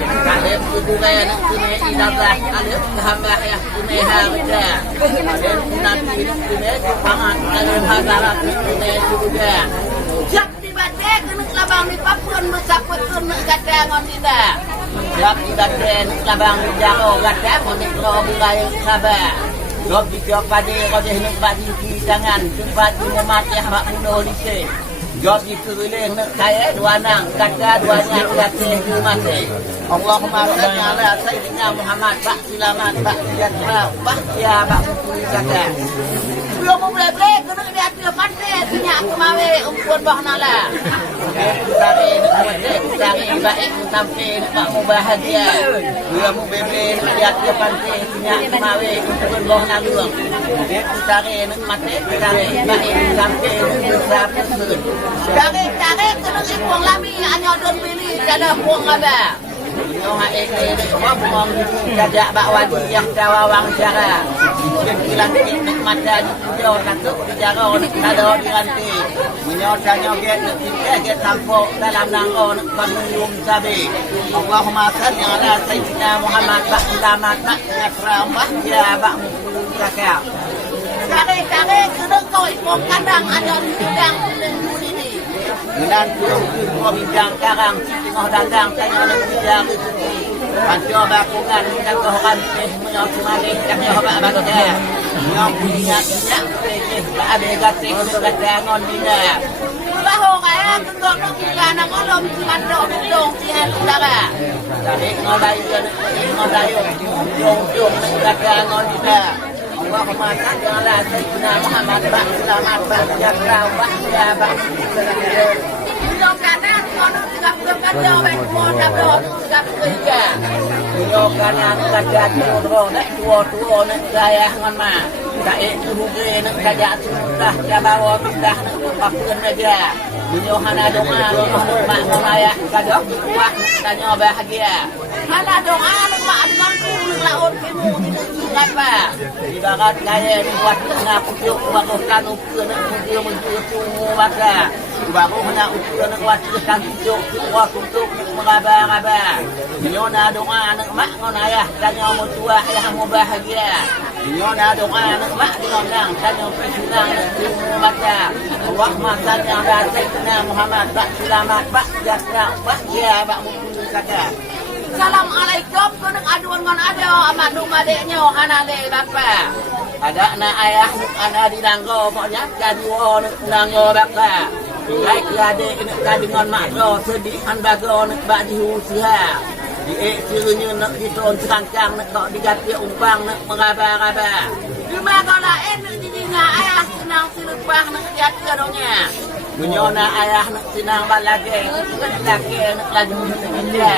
Kalian kudugai anak kini idablah kalian hamba ya kini harga. Kalian nanti kini pangan kalian hadarat kini juga. Siap dibaca kena labang di Papua mesaput kena kadangan tidak. Siap dibaca labang di Jaro kadang menikro bulai sabar. Job dijawab pada kau hendak bagi jangan cepat mati hak mudah lise. Job dikeliling nak kaya dua nang kata dua nang latih mati. Allahumma salli ala sayyidina Muhammad bak selamat bak sejahtera bak ya bak kata. Belum boleh kena dia ada pandai punya kemawe umpun bah nala. Cari baik sampai nak mau bahagia. Belum boleh dia ada pandai punya kemawe umpun bah nala. Cari nak mati cari baik sampai bisa pun. Cari kena ibuang lami hanya don pilih kada buang ada. Orang ini ngomong jajak bak wajib yang jawawang cara. Bilang ini mata jauh satu bicara nak ada di ranti. Menyodanya get tampuk dalam nanggo nak bangun sabi. Allahumma salli ala sayyidina Muhammad bak selamat bak sejahtera bak ya bak kakak. Cari kena kau ibu kandang ada di bidang ini. Dan kau bidang karang tengah dagang tanya nak bidang itu. Panco bakungan dan koran menyokimari kami hobak bagoda. Nyok punya ada gating kedatangan dina. Bahu kaya kendok nak kana kolom mandok dong tihan udara. Dari ngodai jong kedatangan dina. Allahumma salli ala sayyidina Muhammad bak selamat bak sejahtera bak ya bak Nyok kanan kono kada baik moda kada kerja. Nyok kanan kada turun nak tua nak gaya ngan ma. Daik rugi nak kada sudah jabawa pindah nak pakeun aja. Nyok hana doa mak ayah kada kuat tanya bahagia. Hana doa mak dengan laut kimu apa? Ibarat kaya buat nak pujuk bagokan ukur nak pujuk maka baru nak ukur nak buat kan pujuk buat untuk meraba-raba. Nyona doa nak mak ngon ayah tanya mau tua ayah mau bahagia. Nyona doa nak mak ngonang tanya pesunang nak baca. Allahumma salli ala sayyidina Muhammad bak selamat bak sejahtera bak ya bak mukmin kata. Assalamualaikum kena aduan ngan ada amat rumah adiknya anak adik bapa. Ada anak ayah anak di langgo pokoknya kadua langgo bapa. Baik adik nak kadingan makro sedih an bago nak bak diusia. Di sirunya nak diton sangkang nak kok digati umpang nak meraba-raba. Cuma kalau lain nak didinya ayah senang silupah nak jati adongnya. Menyona ayah nak senang balage, nak laki nak laju dia.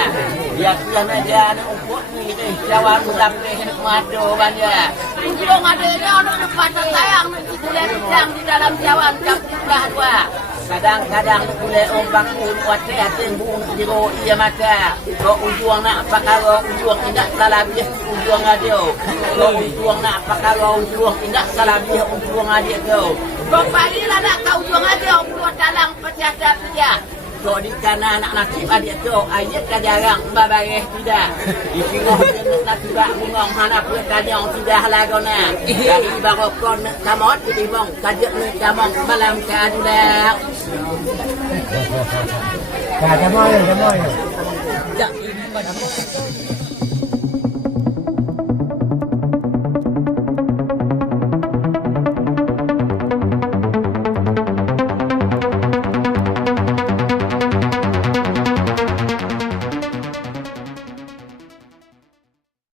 Dia kian aja nak umput ni deh, jawab sampai nak madu banyak. Ujung ada dia nak dapat sayang nak dikuliah sedang di dalam jawab jam sebelah dua. Kadang-kadang nak kuliah ombak pun buat dia timbul jiro ia maka. Kau ujung nak pakai ujung tidak salah dia ujung ada. Kau ujung nak pakai ujung tidak salah dia ujung ada kau. Kau palilah nak kau ujung ada buat dalam pecah pecah. Kau di kanan anak nasib adik tu ayat kajarang babayeh tidak. Di sini nak tidak bungong hana pun kajang tidak halagona. Dari barokon kamot di bong kajak ni kamong malam kadulah. Kamu ya. Ya ini pada